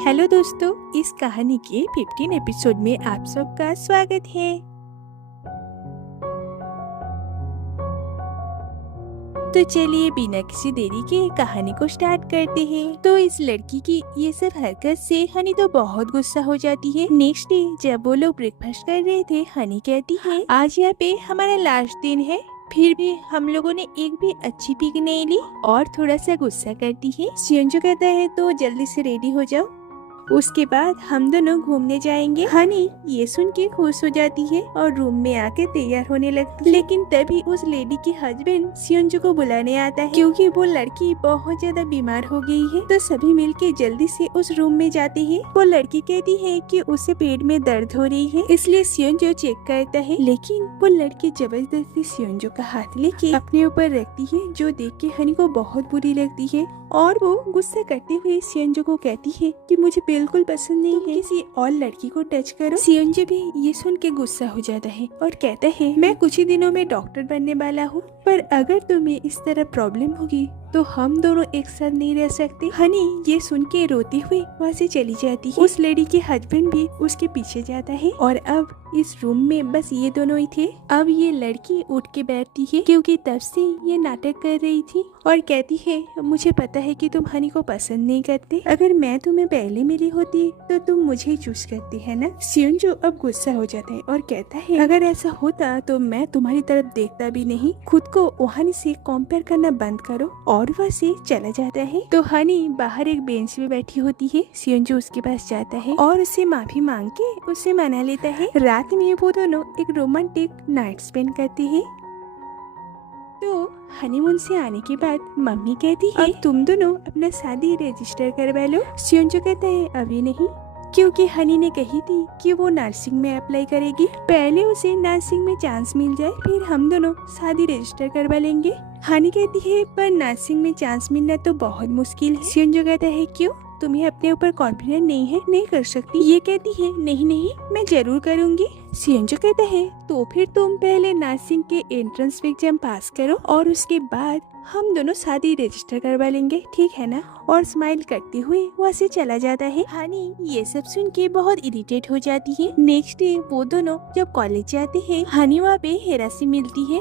Hello दोस्तों, इस कहानी के 15 एपिसोड में आप सबका स्वागत है। तो चलिए बिना किसी देरी के कहानी को स्टार्ट करते हैं। तो इस लड़की की ये सब हरकत से हनी तो बहुत गुस्सा हो जाती है। नेक्स्ट डे जब वो लोग ब्रेकफास्ट कर रहे थे, हनी कहती है आज यहाँ पे हमारा लास्ट दिन है, फिर भी हम लोगों ने एक भी अच्छी पिक नहीं ली, और थोड़ा सा गुस्सा करती है। सियोंजो कहता है तो जल्दी से रेडी हो जाओ, उसके बाद हम दोनों घूमने जाएंगे। हनी ये सुन के खुश हो जाती है और रूम में आके तैयार होने लगती है। लेकिन तभी उस लेडी के हस्बैंड सियोंजो को बुलाने आता है, क्योंकि वो लड़की बहुत ज्यादा बीमार हो गई है। तो सभी मिलके जल्दी से उस रूम में जाते हैं। वो लड़की कहती है कि उसे पेट में दर्द हो रही है, इसलिए सियोंजो चेक करता है। लेकिन वो लड़की जबरदस्ती सियोंजो का हाथ लेके अपने ऊपर रखती है, जो देख के हनी को बहुत बुरी लगती है। और वो गुस्सा करते हुए सियोंजो को कहती है कि मुझे बिल्कुल पसंद नहीं है, किसी और लड़की को टच करो। सियोंजो भी ये सुन के गुस्सा हो जाता है और कहता है मैं कुछ ही दिनों में डॉक्टर बनने वाला हूँ, पर अगर तुम्हें इस तरह प्रॉब्लम होगी तो हम दोनों एक साथ नहीं रह सकते। हनी ये सुन के रोती हुई वहाँ से चली जाती है। उस लेडी के हस्बैंड भी उसके पीछे जाता है और अब इस रूम में बस ये दोनों ही थे। अब ये लड़की उठ के बैठती है, क्योंकि तब से ये नाटक कर रही थी, और कहती है मुझे पता है कि तुम हनी को पसंद नहीं करते, अगर मैं तुम्हें पहले मिली होती तो तुम मुझे चूज करती है ना। सियोंजो अब गुस्सा हो जाता है और कहता है अगर ऐसा होता तो मैं तुम्हारी तरफ देखता भी नहीं, खुद को हनी से कंपेयर करना बंद करो, और वह से चला जाता है। तो हनी बाहर एक बेंच पे बैठी होती है। सियोंजो उसके पास जाता है और उससे माफी मांग के उसे मना लेता है। रात में वो दोनों एक रोमांटिक नाइट स्पेंड करते हैं। तो हनीमून से आने के बाद मम्मी कहती है अब तुम दोनों अपना शादी रजिस्टर करवा लो। सियोंजो कहता है अभी नहीं, क्योंकि हनी ने कही थी कि वो नर्सिंग में अप्लाई करेगी, पहले उसे नर्सिंग में चांस मिल जाए, फिर हम दोनों शादी रजिस्टर करवा लेंगे। हनी कहती है पर नर्सिंग में चांस मिलना तो बहुत मुश्किल है। सियोंजो कहता है क्यों, तुम्हें अपने ऊपर कॉन्फिडेंस नहीं है, नहीं कर सकती। ये कहती है नहीं नहीं मैं जरूर करूंगी। सियोंजो कहता है तो फिर तुम पहले नर्सिंग के एंट्रेंस एग्जाम पास करो और उसके बाद हम दोनों शादी रजिस्टर करवा लेंगे, ठीक है ना। और स्माइल करते हुए वहाँ से चला जाता है। हनी ये सब सुन के बहुत इरिटेट हो जाती है। नेक्स्ट डे वो दोनों जब कॉलेज जाते हैं, हनी वहाँ पे हेरा से मिलती है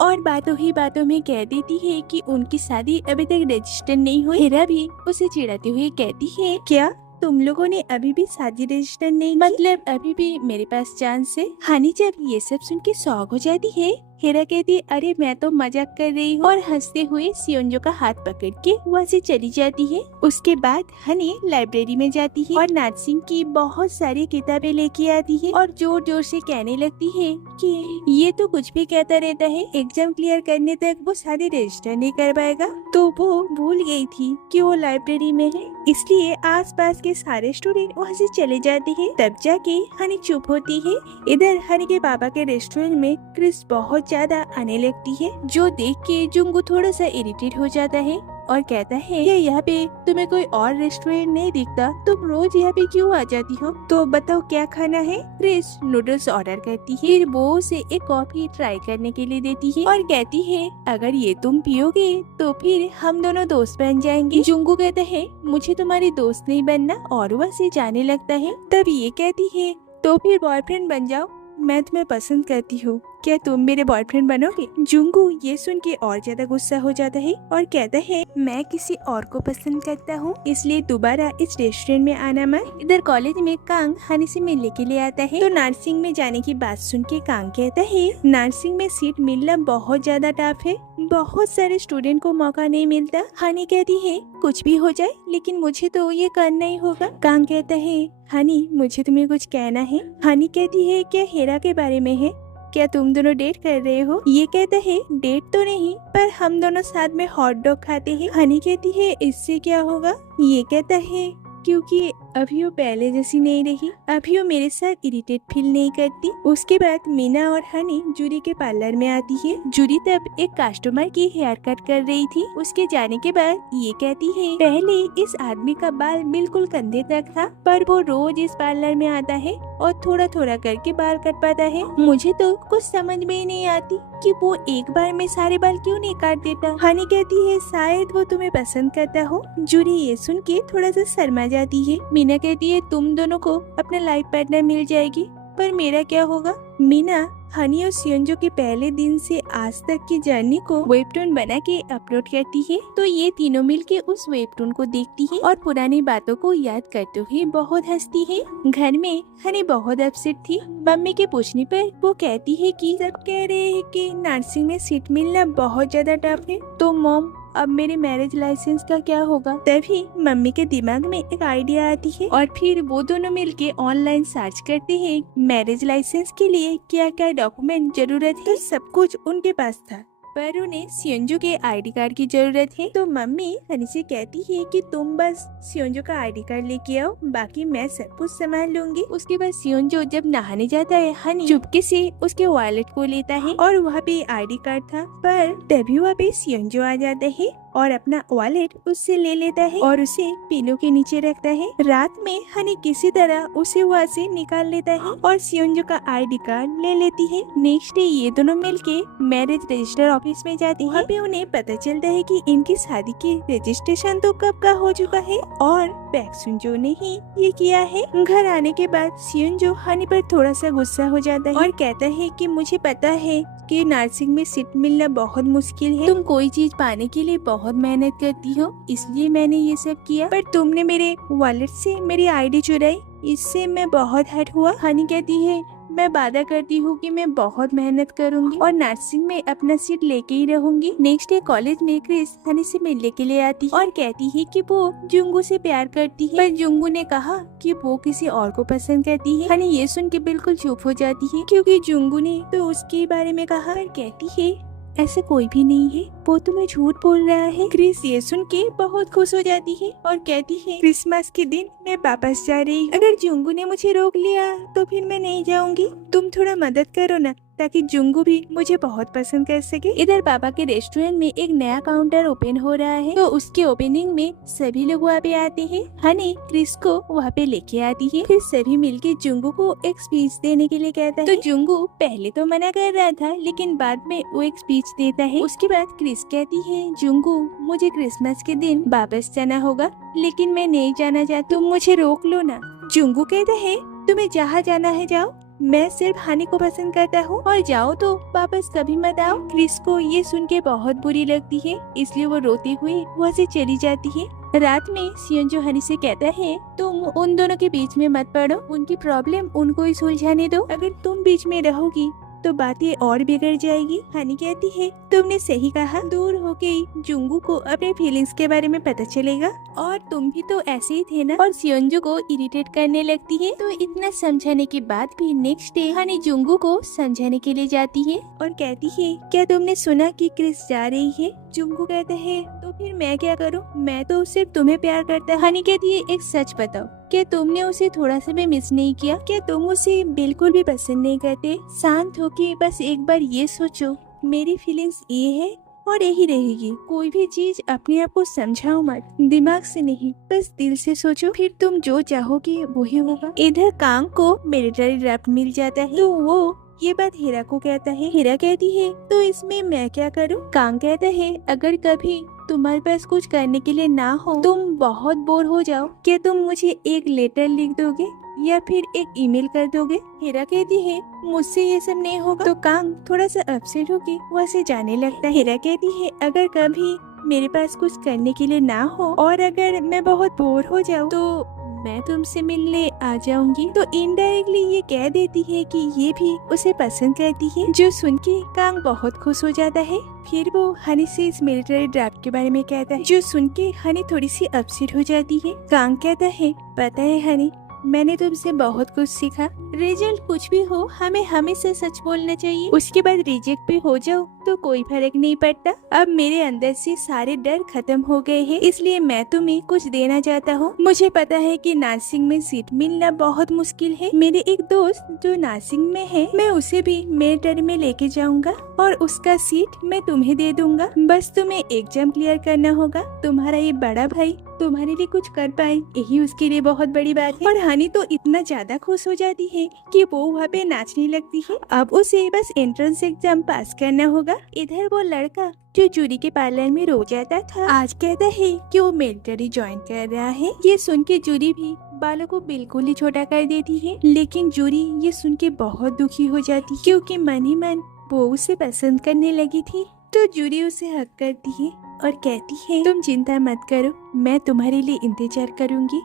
और बातों ही बातों में कह देती है कि उनकी शादी अभी तक रजिस्टर नहीं हुई। हेरा भी उसे चिढ़ाते हुए कहती है क्या तुम लोगों ने अभी भी शादी रजिस्टर नहीं, मतलब अभी भी मेरे पास चांस है। हनी जब ये सब सुन के शॉक हो जाती है। हेरा कहती अरे मैं तो मजाक कर रही हूँ, और हंसते हुए सियोंजो का हाथ पकड़ के वहाँ से चली जाती है। उसके बाद हनी लाइब्रेरी में जाती है और नर्सिंग की बहुत सारी किताबें लेके आती है और जोर जोर से कहने लगती है कि ये तो कुछ भी कहता रहता है, एग्जाम क्लियर करने तक वो शादी रजिस्टर नहीं कर पाएगा। तो वो भूल गई थी कि वो लाइब्रेरी में है, इसलिए आसपास के सारे स्टूडेंट वहाँ से चले जाते हैं। तब जाके हनी चुप होती है। इधर हनी के पापा के रेस्टोरेंट में क्रिस बहुत ज्यादा आने लगती है, जो देख के जुंगू थोड़ा सा इरिटेट हो जाता है और कहता है ये यहाँ पे तुम्हें कोई और रेस्टोरेंट नहीं दिखता, तुम रोज यहाँ पे क्यों आ जाती हो, तो बताओ क्या खाना है। क्रिस नूडल्स ऑर्डर करती है, फिर वो उसे एक कॉफी ट्राई करने के लिए देती है और कहती है अगर ये तुम पियोगे तो फिर हम दोनों दोस्त बन जाएंगे। जुंगू कहता है मुझे तुम्हारी दोस्त नहीं बनना, और वह से जाने लगता है। तब ये कहती है तो फिर बॉयफ्रेंड बन जाओ, मैं तुम्हें पसंद करती हूँ, क्या तुम मेरे बॉयफ्रेंड बनोगे। जुंगू ये सुन के और ज्यादा गुस्सा हो जाता है और कहता है मैं किसी और को पसंद करता हूँ, इसलिए दोबारा इस रेस्टोरेंट में आना मत। इधर कॉलेज में कांग हनी से मिलने के लिए आता है। तो नर्सिंग में जाने की बात सुन के कांग कहता है नर्सिंग में सीट मिलना बहुत ज्यादा टफ है, बहुत सारे स्टूडेंट को मौका नहीं मिलता। हनी कहती है कुछ भी हो जाए लेकिन मुझे तो ये करना ही होगा। कांग कहता है हनी मुझे तुम्हें कुछ कहना है। हनी कहती है क्या हेरा के बारे में है, क्या तुम दोनों डेट कर रहे हो। ये कहता है डेट तो नहीं, पर हम दोनों साथ में हॉट डॉग खाते हैं। हनी कहती है इससे क्या होगा। ये कहता है क्योंकि अभी वो पहले जैसी नहीं रही, अभी वो मेरे साथ इरिटेट फील नहीं करती। उसके बाद मीना और हनी जूरी के पार्लर में आती है। जूरी तब एक कस्टमर की हेयर कट कर रही थी। उसके जाने के बाद ये कहती है पहले इस आदमी का बाल बिल्कुल कंधे तक था, पर वो रोज इस पार्लर में आता है और थोड़ा थोड़ा करके बाल कटवाता है। मुझे तो कुछ समझ में ही नहीं आती कि वो एक बार में सारे बाल क्यों नहीं काट देता। हनी कहती है शायद वो तुम्हें पसंद करता हो। जूही ये सुन के थोड़ा सा शर्मा जाती है। मीना कहती है तुम दोनों को अपना लाइफ पार्टनर मिल जाएगी, पर मेरा क्या होगा। मीना हनी और सियोंजो के पहले दिन से आज तक की जर्नी को वेबटून बना के अपलोड करती है। तो ये तीनों मिलके उस वेबटून को देखती है और पुरानी बातों को याद करते हुए बहुत हंसती है। घर में हनी बहुत अपसेट थी। मम्मी के पूछने पर वो कहती है कि सब कह रहे हैं कि नर्सिंग में सीट मिलना बहुत ज्यादा टफ है, तो मॉम अब मेरे मैरिज लाइसेंस का क्या होगा। तभी मम्मी के दिमाग में एक आइडिया आती है और फिर वो दोनों मिलके ऑनलाइन सर्च करते हैं मैरिज लाइसेंस के लिए क्या क्या डॉक्यूमेंट जरूरत है। तो सब कुछ उनके पास था, पर उन्हें सियोंजो के आईडी कार्ड की जरूरत है। तो मम्मी हनी से कहती है कि तुम बस सियोंजो का आईडी कार्ड लेके आओ, बाकी मैं सब कुछ संभाल लूंगी। उसके बाद सियोंजो जब नहाने जाता है, हनी चुपके से उसके वॉलेट को लेता है और वहाँ पे आईडी कार्ड था, पर तभी वहाँ पे सियोंजो आ जाता है और अपना वॉलेट उससे ले लेता है और उसे पिलो के नीचे रखता है। रात में हनी किसी तरह उसे वहाँ से निकाल लेता है और सियोंजो का आईडी कार्ड ले लेती है। नेक्स्ट डे ये दोनों मिलके मैरिज रजिस्टर ऑफिस में जाते हैं। वहाँ पे उन्हें पता चलता है कि इनकी शादी के रजिस्ट्रेशन तो कब का हो चुका है और बैक्सुंजो ने ही ये किया है। घर आने के बाद सियोंजो हनी पर थोड़ा सा गुस्सा हो जाता है और कहता है कि मुझे पता है कि नर्सिंग में सीट मिलना बहुत मुश्किल है। तुम कोई चीज पाने के लिए बहुत मेहनत करती हो, इसलिए मैंने ये सब किया, पर तुमने मेरे वॉलेट से मेरी आईडी चुराई, इससे मैं बहुत हर्ट हुआ। हनी कहती है मैं वादा करती हूँ कि मैं बहुत मेहनत करूंगी और नर्सिंग में अपना सीट लेके ही रहूंगी। नेक्स्ट डे कॉलेज में क्रिस हनी से मिलने के लिए आती है और कहती है कि वो जुंगू से प्यार करती है, पर जुंगू ने कहा कि वो किसी और को पसंद करती है। हनी ये सुन के बिल्कुल चुप हो जाती है क्योंकि जुंगू ने तो उसके बारे में कहा, और कहती है ऐसे कोई भी नहीं है, वो तुम्हें झूठ बोल रहा है। क्रिस ये सुन के बहुत खुश हो जाती है और कहती है क्रिसमस के दिन मैं वापस जा रही हूँ। अगर जुंगू ने मुझे रोक लिया तो फिर मैं नहीं जाऊंगी। तुम थोड़ा मदद करो ना, ताकि जुंगू भी मुझे बहुत पसंद कर सके। इधर पापा के रेस्टोरेंट में एक नया काउंटर ओपन हो रहा है, तो उसके ओपनिंग में सभी लोग वहाँ पे आते हैं। हनी क्रिस को वहाँ पे लेके आती है, फिर सभी मिलके जुंगू को एक स्पीच देने के लिए कहता है। तो जुंगू पहले तो मना कर रहा था, लेकिन बाद में वो एक स्पीच देता है। उसके बाद क्रिस कहती है जुंगू मुझे क्रिसमस के दिन वापस जाना होगा, लेकिन मैं नहीं जाना चाहती, तुम मुझे रोक लो ना। जुंगू कहता है तुम्हें जहाँ जाना है जाओ, मैं सिर्फ हनी को पसंद करता हूँ और जाओ तो वापस कभी मत आओ। क्रिस को ये सुन के बहुत बुरी लगती है, इसलिए वो रोते हुए वहाँ से चली जाती है। रात में सियोंजो हनी से कहता है तुम उन दोनों के बीच में मत पड़ो, उनकी प्रॉब्लम उनको ही सुलझाने दो। अगर तुम बीच में रहोगी तो बातें और बिगड़ जाएगी। हनी कहती है तुमने सही कहा, दूर होके जुंगू को अपने फीलिंग्स के बारे में पता चलेगा, और तुम भी तो ऐसे ही थे ना। और सियोंजो को इरिटेट करने लगती है। तो इतना समझाने के बाद भी नेक्स्ट डे हनी जुंगू को समझाने के लिए जाती है और कहती है क्या तुमने सुना कि क्रिस जा रही है। जुंगू कहते है तो फिर मैं क्या करूँ, मैं तो सिर्फ तुम्हें प्यार करता है। हनी कहती है एक सच बताओ, क्या तुमने उसे थोड़ा सा भी मिस नहीं किया, क्या तुम उसे बिल्कुल भी पसंद नहीं करते। शांत होके बस एक बार ये सोचो, मेरी फीलिंग्स ये है और यही रहेगी। कोई भी चीज अपने आप को समझाओ मत, दिमाग से नहीं, बस दिल से सोचो, फिर तुम जो चाहोगे वही होगा। इधर कांग को मिलिट्री ड्राफ्ट मिल जाता है, तो वो ये बात हीरा को कहता है। हीरा कहती है तो इसमें मैं क्या करूं। कांग कहता है अगर कभी तुम्हारे पास कुछ करने के लिए ना हो, तुम बहुत बोर हो जाओ, क्या तुम मुझे एक लेटर लिख दोगे या फिर एक ईमेल कर दोगे। हीरा कहती है मुझसे ये सब नहीं होगा। तो कांग थोड़ा सा अपसेट होके वहाँ से जाने लगता है। हीरा कहती है अगर कभी मेरे पास कुछ करने के लिए ना हो और अगर मैं बहुत बोर हो जाऊँ तो मैं तुमसे मिलने आ जाऊंगी। तो इनडायरेक्टली ये कह देती है कि ये भी उसे पसंद करती है, जो सुन के कांग बहुत खुश हो जाता है। फिर वो हनी से इस मिलिट्री ड्राफ्ट के बारे में कहता है, जो सुन के हनी थोड़ी सी अपसेट हो जाती है। कांग कहता है पता है हनी, मैंने तुमसे बहुत कुछ सीखा। रिजल्ट कुछ भी हो, हमें हमेशा सच बोलना चाहिए। उसके बाद रिजेक्ट भी हो जाओ तो कोई फर्क नहीं पड़ता। अब मेरे अंदर से सारे डर खत्म हो गए हैं, इसलिए मैं तुम्हें कुछ देना चाहता हूँ। मुझे पता है कि नर्सिंग में सीट मिलना बहुत मुश्किल है। मेरे एक दोस्त जो नर्सिंग में है, मैं उसे भी मिलिट्री में लेके जाऊंगा और उसका सीट मैं तुम्हें दे दूंगा। बस तुम्हें एग्जाम क्लियर करना होगा। तुम्हारा ये बड़ा भाई तुम्हारे लिए कुछ कर पाए, यही उसके लिए बहुत बड़ी बात है। और हनी तो इतना ज्यादा खुश हो जाती है कि वो वहाँ पे नाचने लगती है। अब उसे बस एंट्रेंस एग्जाम पास करना होगा। इधर वो लड़का जो जूरी के पार्लर में रो जाता था, आज कहता है कि वो मिलिट्री ज्वाइन कर रहा है। ये सुन के जूरी भी बालों को बिल्कुल ही छोटा कर देती है, लेकिन जूरी ये सुन के बहुत दुखी हो जाती है क्योंकि मन ही मन वो उसे पसंद करने लगी थी। तो जूरी उसे हक करती है और कहती है, तुम चिंता मत करो, मैं तुम्हारे लिए इंतजार करूंगी।